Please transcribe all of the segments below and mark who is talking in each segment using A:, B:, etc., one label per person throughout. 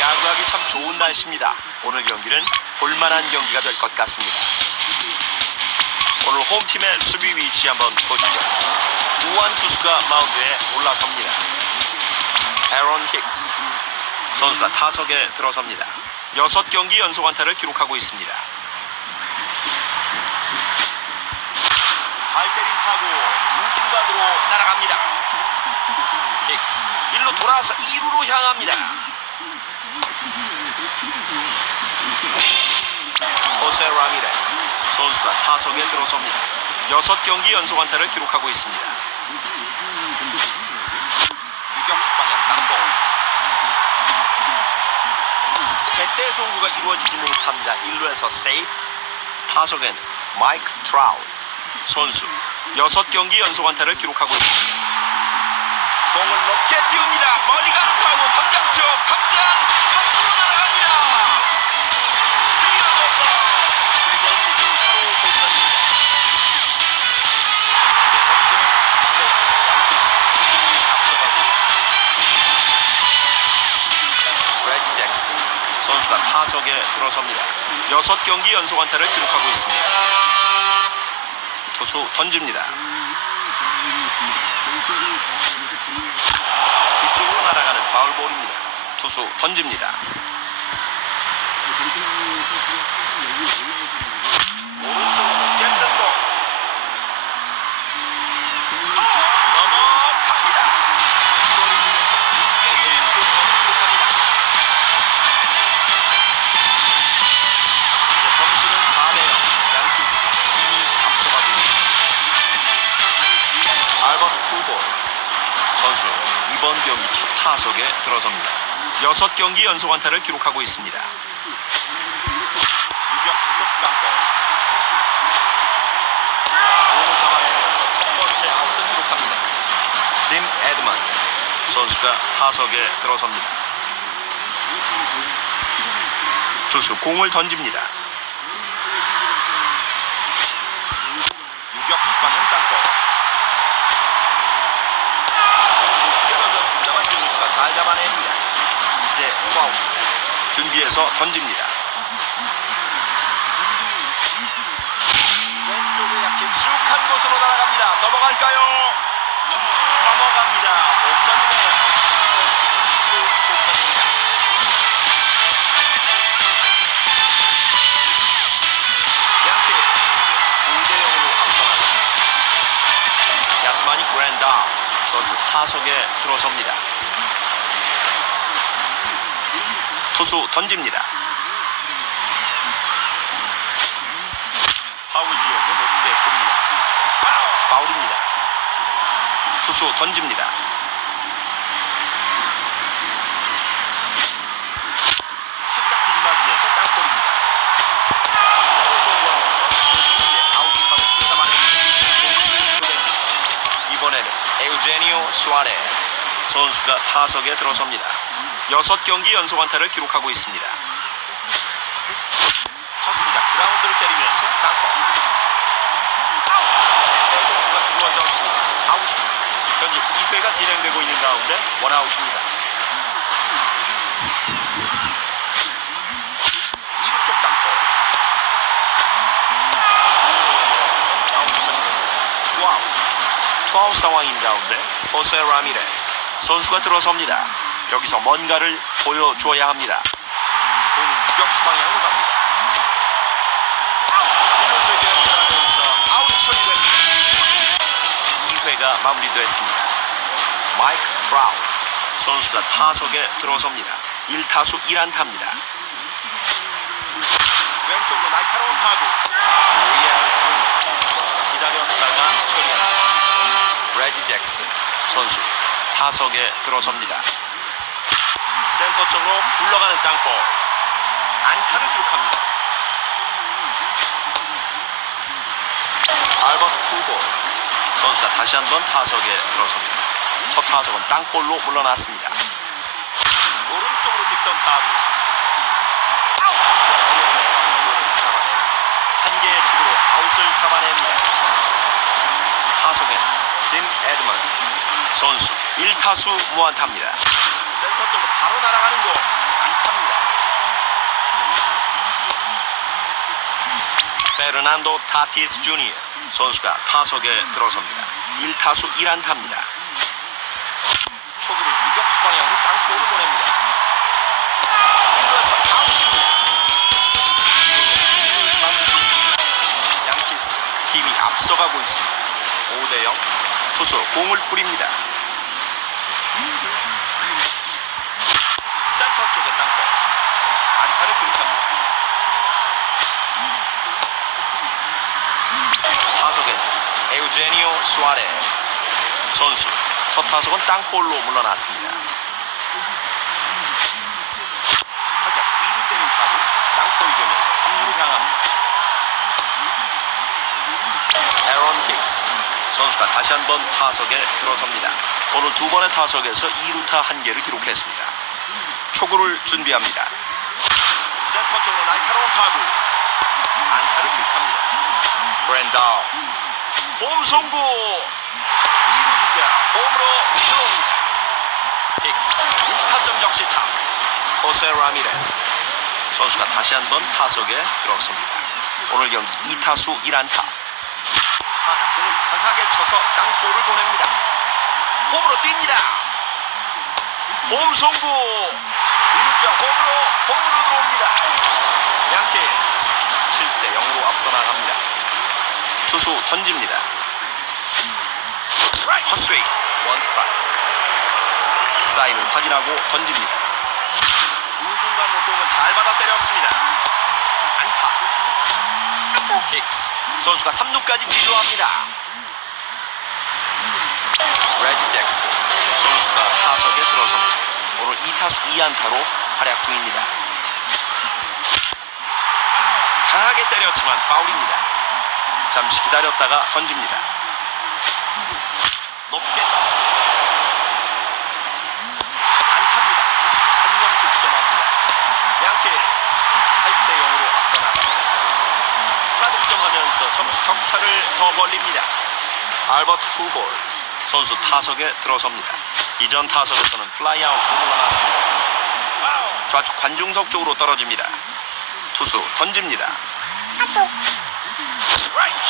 A: 야구하기 참 좋은 날씨입니다. 오늘 경기는 볼만한 경기가 될 것 같습니다. 오늘 홈팀의 수비 위치 한번 보시죠. 우완 투수가 마운드에 올라섭니다. 에런 힉스 선수가 타석에 들어섭니다. 여섯 경기 연속 안타를 기록하고 있습니다. 잘 때린 타구 우중간으로 날아갑니다. 힉스 1루 돌아서 2루로 향합니다. 호세 라미레스 선수가 타석에 들어섭니다. 여섯 경기 연속 안타를 기록하고 있습니다. 유격수 방향 땅볼 제때 송구가 이루어지지 못합니다. 1루에서 세이브 타석엔 마이크 트라우트 선수 여섯 경기 연속 안타를 기록하고 있습니다. 공을 높게 띄웁니다. 멀리 가는 타구 담장 밖으로 날아갑니다. 스리런 홈런. 이번 시즌 8호 홈런입니다. 이제 점수는 3대 양키스 팀이 앞서가고 있습니다. 레디 잭슨 선수가 타석에 들어섭니다. 여섯 경기 연속 안타를 기록하고 있습니다. 투수 던집니다. 뒤쪽으로 날아가는 파울볼입니다. 투수 던집니다. 타석에 들어섭니다. 여섯 경기 연속 안타를 기록하고 있습니다. 유격수 쪽 땅볼 공을 잡아내면서 첫 번째 아웃을 기록합니다. 짐 에드먼 선수가 타석에 들어섭니다. 투수 공을 던집니다. 유격수 방향 땅볼 잘 잡아냅니다. 이제 투아웃입니다. 준비해서 던집니다. 왼쪽에 깊숙한 곳으로 날아갑니다. 넘어갈까요? 넘어갑니다. 홈런이네요. 이번 시즌 15홈런입니다. 양팀 5대 0으로 앞서나갑니다. 야스마니 그랜다 선수 타석에 들어섭니다. 투수 던집니다. 파울 지역을 높게 끕니다. 파울입니다. 투수 던집니다. 에우제니오 수아레스 선수가 타석에 들어섭니다. 여섯 경기 연속 안타를 기록하고 있습니다. 쳤습니다. 그라운드를 때리면서 땅볼. 제때 송구가 이루어졌습니다. 아웃입니다. 현재 2회가 진행되고 있는 가운데 원아웃입니다. 2루 쪽 땅볼. 투아웃. 투아웃 상황인 가운데 호세 라미레스 선수가 들어섭니다. 여기서 뭔가를 보여줘야 합니다. 공은 유격수 방향으로 갑니다. 1루수에게 연결하면서 아웃 처리됩니다. 2회가 마무리됐습니다. 마이크 트라우트 선수가 타석에 들어섭니다. 1타수 1안타입니다. 왼쪽으로 날카로운 타구. 중 선수가 기다렸다가 처리합니다. 레지 잭슨 선수 타석에 들어섭니다. 센터 쪽으로 굴러가는 땅볼. 안타를 기록합니다. 알버트 풀볼 선수가 다시 한번 타석에 들어섭니다. 첫 타석은 땅볼로 물러났습니다. 오른쪽으로 직선 타구. 한 개의 투구로 아웃을 잡아냅니다. 타석엔 짐 에드먼 선수 1타수 무안타입니다. 바로 날아가는 거 안타입니다. 페르난도 타티스 주니어 선수가 타석에 들어섭니다. 1타수 1안타입니다. 초구를 유격수 방향으로 땅볼을 보냅니다. 1루에서 아웃입니다. 양키스 팀이 앞서가고 있습니다. 5대 0 투수 공을 뿌립니다. 타석엔 에우제니오 수아레스 선수 첫 타석은 땅볼로 물러났습니다. 살짝 위로 때린 타구 땅볼 되면서 3루로 향합니다. 에런 힉스 선수가 다시 한번 타석에 들어섭니다. 오늘 두 번의 타석에서 2루타 한 개를 기록했습니다. 초구를 준비합니다. 센터 쪽으로 날카로운 타구 안타를 기록합니다. 브랜다우 홈 송구 2루 주자 홈으로 들어옵니다. 픽스 1타점 적시타 호세 라미레스 선수가 다시 한번 타석에 들어섭니다. 오늘 경기 2타수 1안타 타자 공을 강하게 쳐서 땅볼을 보냅니다. 홈으로 뜁니다. 홈 송구 2루자 홈으로 홈으로 들어옵니다. 양키스 7대 0으로 앞서 나갑니다. 투수 던집니다. 헛스윙 원 스트라이크 사인을 확인하고 던집니다. 우중간 못공은 잘 받아 때렸습니다. 안타 픽스 선수가 3루까지 진루합니다. 레지 잭슨 선수가 타석에 들어섭니다. 오늘 2타수 2안타로 활약 중입니다. 강하게 때렸지만 파울입니다. 잠시 기다렸다가 던집니다. 높게 떴습니다. 안타입니다. 한 점 득점합니다. 양키스 8대 0으로 앞서 나갑니다. 득점하면서 점수 격차를 더 벌립니다. 알버트 푸볼스 선수 타석에 들어섭니다. 이전 타석에서는 플라이아웃으로 물러났습니다. 좌측 관중석 쪽으로 떨어집니다. 투수 던집니다.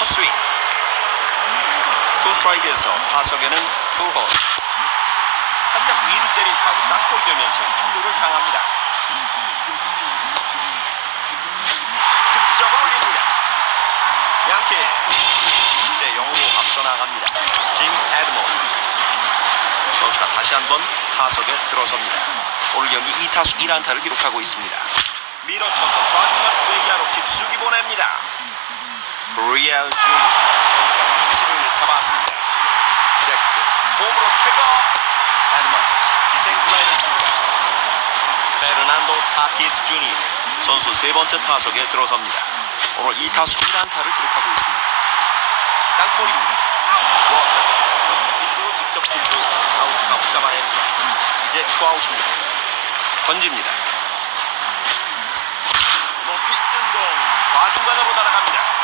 A: 헛스윙 투 스트라이크에서 타석에는 푸홀 살짝 위로 때린 타구 땅볼 되면서 1루를 향합니다. 득점을 올립니다. 양키 1대 0으로 앞서 나갑니다. 짐 에드먼즈 선수가 다시 한번 타석에 들어섭니다. 오늘 경기 2타수 1안타를 기록하고 있습니다. 밀어쳐서 좌중간 외야로 깊숙이 보냅니다. 리얼 준 선수가 위치를 잡았습니다. 잭슨 홈으로 태거 에드먼즈 희생플라이를 칩니다. 페르난도 타티스 주니 선수 세 번째 타석에 들어섭니다. 오늘 2타수 1안타를 기록하고 있습니다. 땅볼입니다. 워커 선수가 1루로 직접 뛰고 아웃 잡아냅니다. 이제 투아웃입니다. 던집니다. 높이 뜬공 좌중간으로 날아갑니다.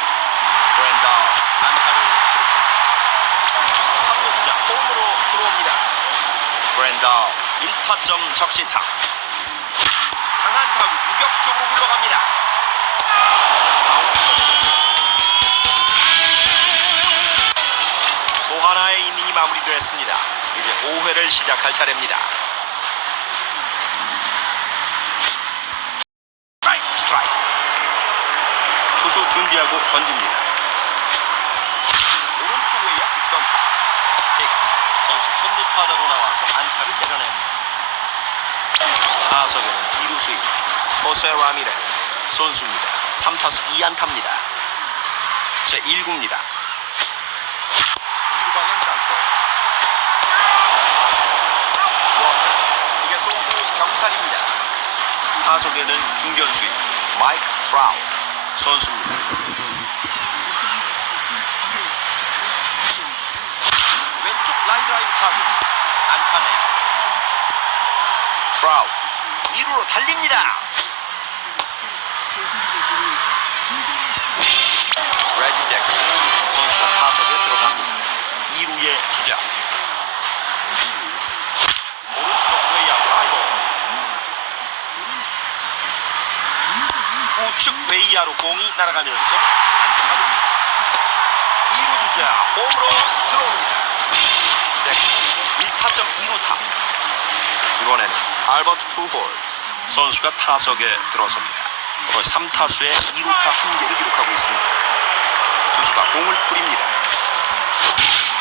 A: 브랜다 안타를 기록합니다. 3루 주자 홈으로 들어옵니다. 브랜다 1타점 적시타. 강한 타구 유격수 쪽으로 굴러갑니다. 또 하나의 이닝이 마무리되었습니다. 이제 5회를 시작할 차례입니다. 준비하고 던집니다. 오른쪽 외야 직선 타. 엑스 선수 선두 타자로 나와서 안타를 때려냅니다. 타석에는 2루수인 호세 라미레스 선수입니다. 3타수 2안타입니다. 제 1구입니다. 2루 방향 땅볼. 맞습니다. 워커. 이게 송구 경살입니다. 타석에는 중견수인 마이크 트라우 선수입니다. 라인 드라이브 타구. 안타네. 트라우 2루로 달립니다. 레지 잭스 선수가 타석에 들어갑니다 2루의 주자. 오른쪽 외야 라이볼 우측 외야로 공이 날아가면서 안타가 됩니다. 2루 주자 홈으로 들어옵니다. 잭슨 1타점 2루타. 이번에는 알버트 푸홀스 선수가 타석에 들어섭니다. 오늘 3타수에 2루타 1개를 기록하고 있습니다. 투수가 공을 뿌립니다.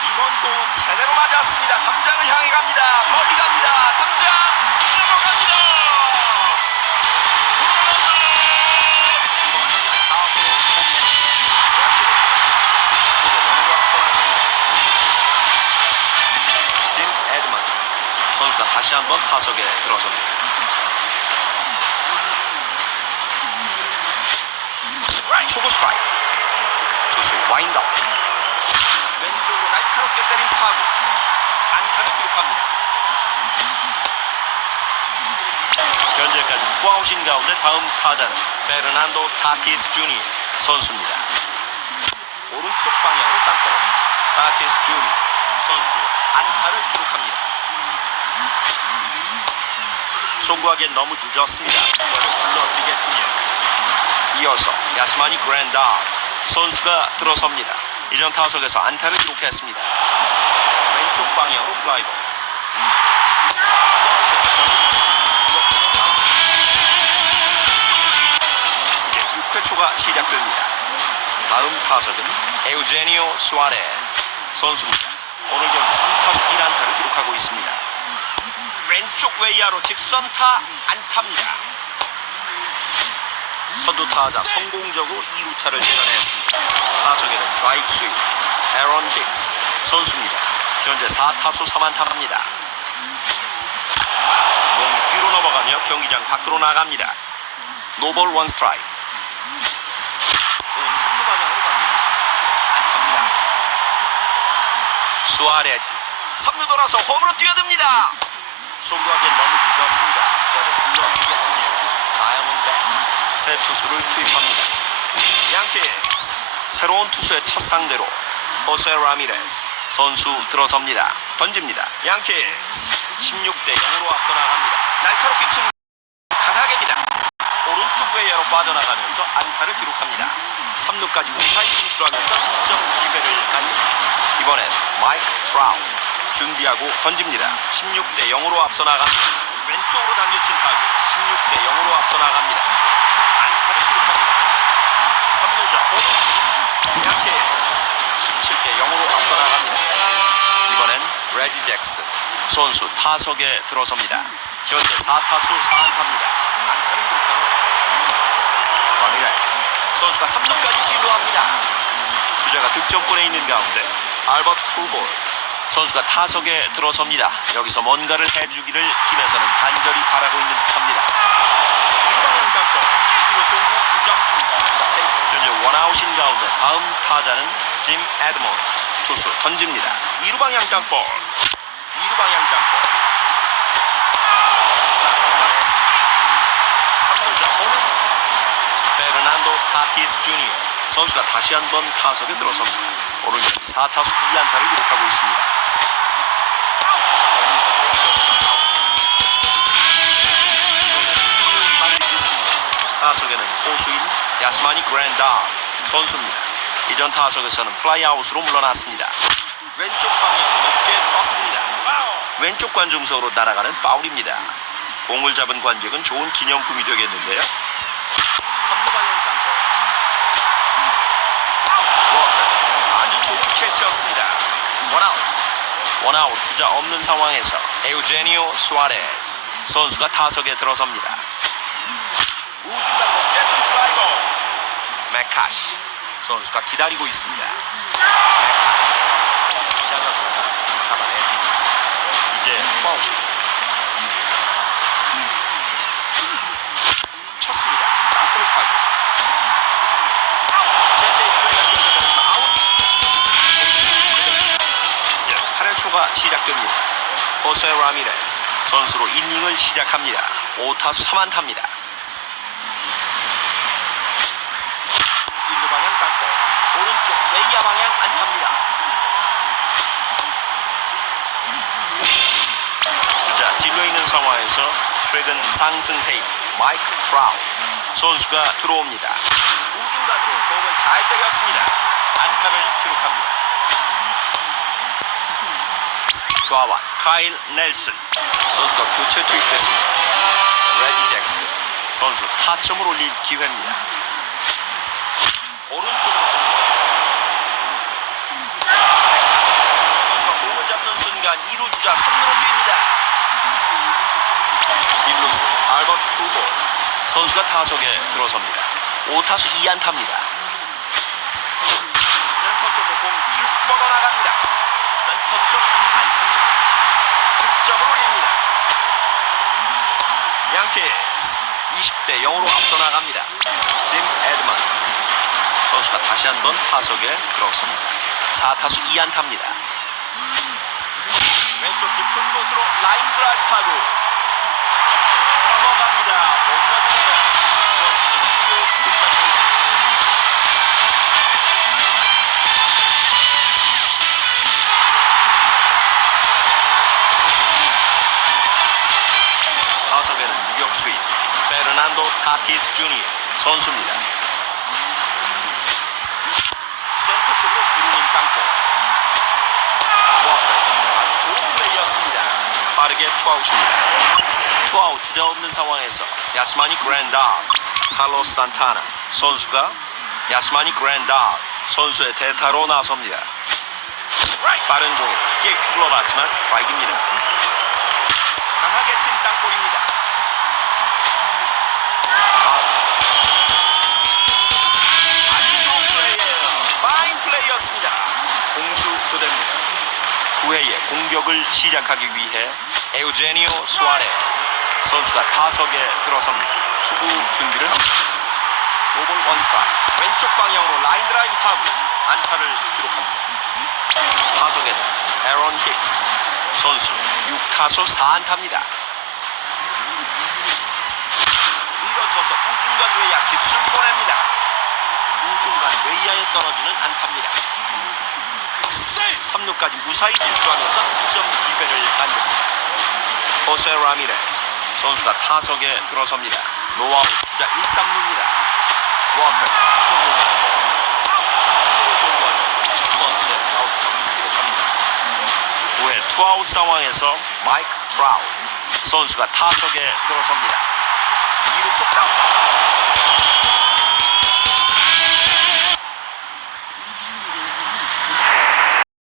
A: 이번 공은 제대로 맞았습니다. 담장을 향해 갑니다. 멀리 갑니다. 담장 선수가 다시 한번 타석에 들어섭니다. 초구 스트라이크. 투수 와인더 왼쪽으로 날카롭게 때린 타구. 안타를 기록합니다. 현재까지 투아웃인 가운데 다음 타자는 페르난도 타티스 주니 선수입니다. 오른쪽 방향으로 땅볼. 타티스 주니 선수 안타를 기록합니다 송구하기엔 너무 늦었습니다 불러드리겠군요 이어서 야스마니 그랜다 선수가 들어섭니다. 이전 타석에서 안타를 기록했습니다. 왼쪽 방향으로 플라이볼. 이제 6회 초가 시작됩니다. 다음 타석은 에우제니오 수아레스 선수입니다. 오늘 경기 3타수 1안타를 기록하고 있습니다. 왼쪽 외야로 직선타 안타입니다. 선두 타자 성공적으로 2루타를 내려냈습니다. 타석에는 좌익수인 에런 딕스 선수입니다. 현재 4타수 3안타입니다. 공이 뒤로 넘어가며 경기장 밖으로 나갑니다. 노볼 원 스트라이크. 공은 3루 방향으로 갑니다. 안타입니다. 수아레즈 3루 돌아서 홈으로 뛰어듭니다. 송구하기엔 너무 늦었습니다. 주자를 불러주겠군요. 다이아몬드 새 투수를 투입합니다. 양키스 새로운 투수의 첫 상대로 호세 라미레스 선수 들어섭니다. 던집니다. 양키스 16대 0으로 앞서 나갑니다. 날카롭게 친 강하게입니다. 오른쪽 외야로 빠져나가면서 안타를 기록합니다. 3루까지 무사히 진출하면서 득점 기회를 갖습니다. 이번엔 마이크 트라우 준비하고 던집니다. 16대 0으로 앞서 나갑니다. 왼쪽으로 당겨친 타구 16대 0으로 앞서 나갑니다. 안타를 기록합니다. 3루자 홈 양케이스 17대 0으로 앞서 나갑니다. 이번엔 레지 잭슨 선수 타석에 들어섭니다. 현재 4타수 4안타입니다. 안타를 기록합니다. 라미레스 선수가 3루까지 진루합니다. 주자가 득점권에 있는 가운데 알버트 풀볼 선수가 타석에 들어섭니다. 여기서 뭔가를 해주기를 팀에서는 간절히 바라고 있는 듯합니다. 현재 원아웃인 가운데 다음 타자는 짐 에드먼 투수 던집니다. 2루 방향 땅볼 2루 방향 땅볼 3루자 홈인 페르난도 타티스 주니어 선수가 다시 한번 타석에 들어섭니다. 오늘 경기 4타수 2안타를 기록하고 있습니다. 타석에는 호수인 야스마니 그랜다 선수입니다. 이전 타석에서는 플라이아웃으로 물러났습니다. 왼쪽 방향으로 높게 떴습니다. 왼쪽 관중석으로 날아가는 파울입니다. 공을 잡은 관객은 좋은 기념품이 되겠는데요. 3루 방향 땅볼 워커 아주 좋은 캐치였습니다. 원아웃 원아웃 주자 없는 상황에서 에우제니오 수아레스 선수가 타석에 들어섭니다. 우중간로 깨끗 플라이볼 메카시 선수가 기다리고 있습니다. 이제 파울입니다. 쳤습니다. 연결되면서 아웃. 이제 8회 초가 시작됩니다. 호세 라미레스 선수로 이닝을 시작합니다. 5타수 3안타입니다. 1루 방향 땅볼 내야 방향 안타입니다. 주자 진로 있는 상황에서 최근 상승세인 마이크 트라우 선수가 들어옵니다. 우중간으로 공을 잘 때렸습니다. 안타를 기록합니다. 좌완 카일 넬슨 선수가 교체 투입됐습니다. 레디 잭슨 선수 타점을 올릴 기회입니다. 오른쪽으로 선수가 공을 순간 2루 주자 3루로 뜁니다. 1루수 알버트 후보 선수가 타석에 들어섭니다. 5타수 2안타입니다. 센터 쪽으로 공쭉 뻗어나갑니다. 센터 쪽 안타입니다. 득점을 올립니다. 양키스 20대 0으로 앞서 나갑니다. 짐 에드만 선수가 다시 한 번 타석에 들어섭니다. 4타수 2안타입니다. 왼쪽 깊은 곳으로 라인 드라이브 타고 넘어갑니다. 투구 홈런입니다. 타석에는 유격수인 페르난도 타티스 주니어 선수입니다. 센터 쪽으로 구르는 땅볼. 워커 아주 좋은 플레이였습니다. 빠르게 투아웃입니다. 투아웃 주자 없는 상황에서 야스마니 그랜다 칼로스 산타나 선수가 야스마니 그랜다 선수의 대타로 나섭니다. 빠른 공에 크게 휘둘러봤지만 스트라이크입니다. 강하게 친 땅볼입니다. 아주 좋은 플레이예요. 파인 플레이였습니다. 공수 교대입니다. 9회에 공격을 시작하기 위해 에우제니오 수아레스 선수가 타석에 들어섭니다. 투구 준비를 합니다. 노볼 원스트라이크 왼쪽 방향으로 라인 드라이브 타고 안타를 기록합니다. 타석에는 에런 힉스 선수 6타수 4안타입니다. 밀어쳐서 우중간 외야 깊숙이 보냅니다. 우중간 외야에 떨어지는 안타입니다. 3루까지 무사히 진출하면서 득점 기회를 만듭니다. 호세 라미레스 선수가 타석에 들어섭니다. 노아웃 주자 1, 3루입니다. 워커 1루 송구하면서 첫 번째 아웃을 기록합니다. 9회 투아웃 상황에서 마이크 트라우트 선수가 타석에 들어섭니다. 2루 쪽 다운